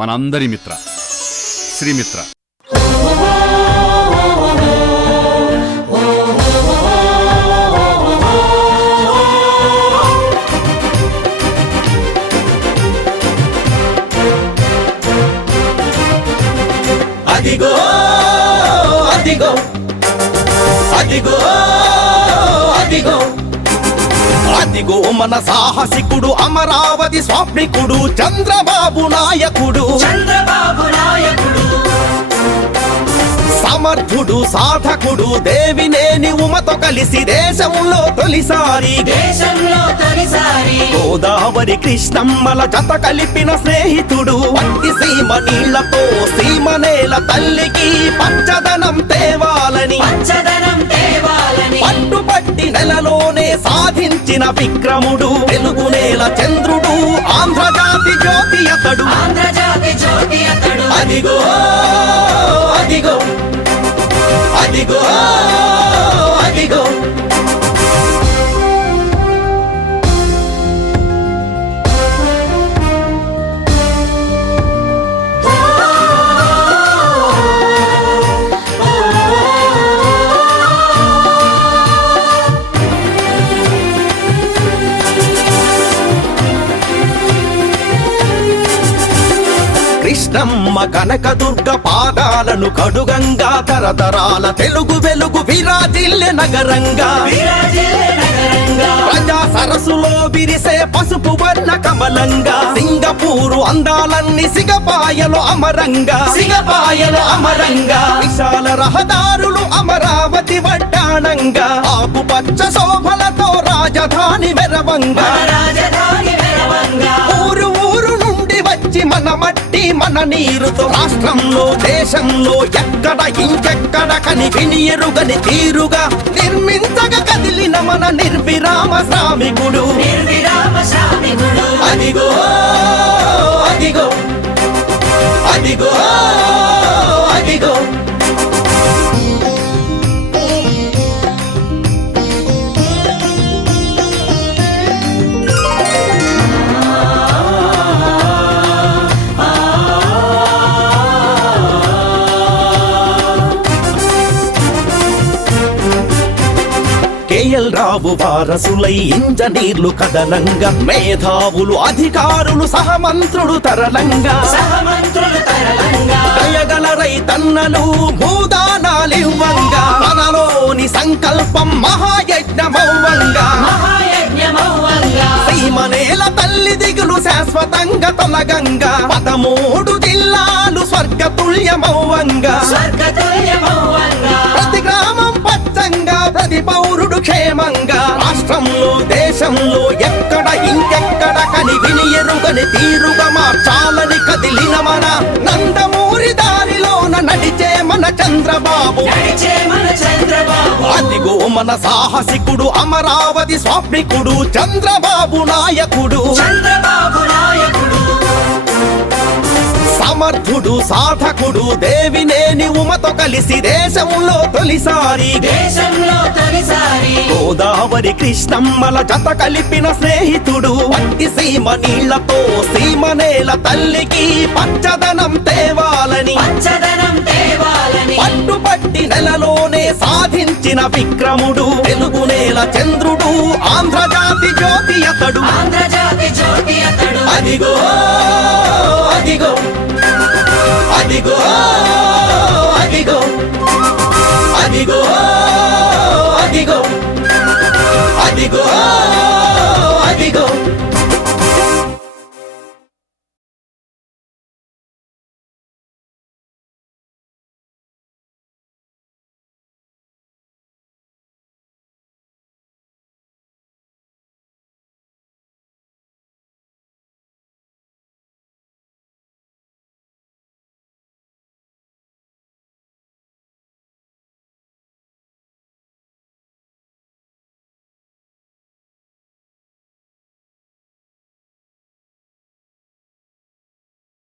మనందరి మిత్ర శ్రీమిత్ర. అదిగో అదిగో అదిగో అదిగో అదిగో మన సాహసికుడు, అమరావతి స్వాప్నికుడు, చంద్రబాబు నాయకుడు. సమర్థుడు, సాధకుడు, దేవినేని ఉమతో కలిసి దేశంలో తొలిసారి గోదావరి కృష్ణమ్మల జత కలిపిన స్నేహితుడు. పత్తి సీమ నీళ్లతో సీమనేల తల్లికి పచ్చదనం తేవాలని పట్టుపట్టి నెలలోనే సాధించిన విక్రముడు. తెలుగునేల చంద్రుడు, ఆంధ్రజాతి జ్యోతి అతడు. అదిగో అదిగో అదిగో అదిగో కృష్ణమ్మ కనకదుర్గ పాదాలను కడుగంగా తరతరాల తెలుగు వెలుగు విరాజిల్లె నగరంగా. ప్రజా సరస్సులో విరిసే పసుపు వర్ణ కమలంగా. సింగపూరు అందాలన్నీ సిగపాయలు అమరంగా. విశాల రహదారులు అమరావతి వడ్డాణంగా. ఆకుపచ్చ శోభలతో రాజధాని మెరవంగా. ఊరు ఊరు నుండి వచ్చి మన మట్టి మన నీరుతో రాష్ట్రంలో దేశంలో ఎక్కడ ఇంకెక్కడ కని విని ఎరుగని తీరుగా నిర్మించగా కదిలిన మన నిర్విరామ శ్రామికుడు. అదిగో అదిగో అదిగో అదిగో కేఎల్ రావు వారసులై ఇంజనీర్లు కదలంగా. మేధావులు అధికారులు సహమంత్రుడు తరలంగా. దయగల రైతన్నలు భూదానాలివ్వంగా. మనలోని సంకల్పం మహాయజ్ఞమౌవంగా. సీమనేల తల్లి దిగులు శాశ్వతంగా తొలగంగా. 13 జిల్లాలు స్వర్గతుల్యమౌవంగా. ప్రతి గ్రామం పచ్చంగా, ప్రతి పౌరుడు క్షేమంగా. రాష్ట్రంలో దేశంలో ఎక్కడ ఇంకెక్కడ కని విని ఎరుగని తీరుగా మార్చాలని కదిలిన మన నందమూరి దారిలోన నడిచే మన చంద్రబాబు. అదిగో మన సాహసికుడు, అమరావతి స్వాప్నికుడు, చంద్రబాబు నాయకుడు. సమర్థుడు, సాధకుడు, దేవినేని ఉమతో కలిసి దేశంలో తొలిసారి గోదావరి కృష్ణమ్మల జత కలిపిన స్నేహితుడు. పత్తి సీమ నీళ్లతో సీమనేల తల్లికి పచ్చదనం తేవాలని పట్టుపట్టి నెలలోనే సాధించిన విక్రముడు. తెలుగునేల చంద్రుడు, ఆంధ్రజాతి జ్యోతి అతడు. అదిగో అదిగో అదిగో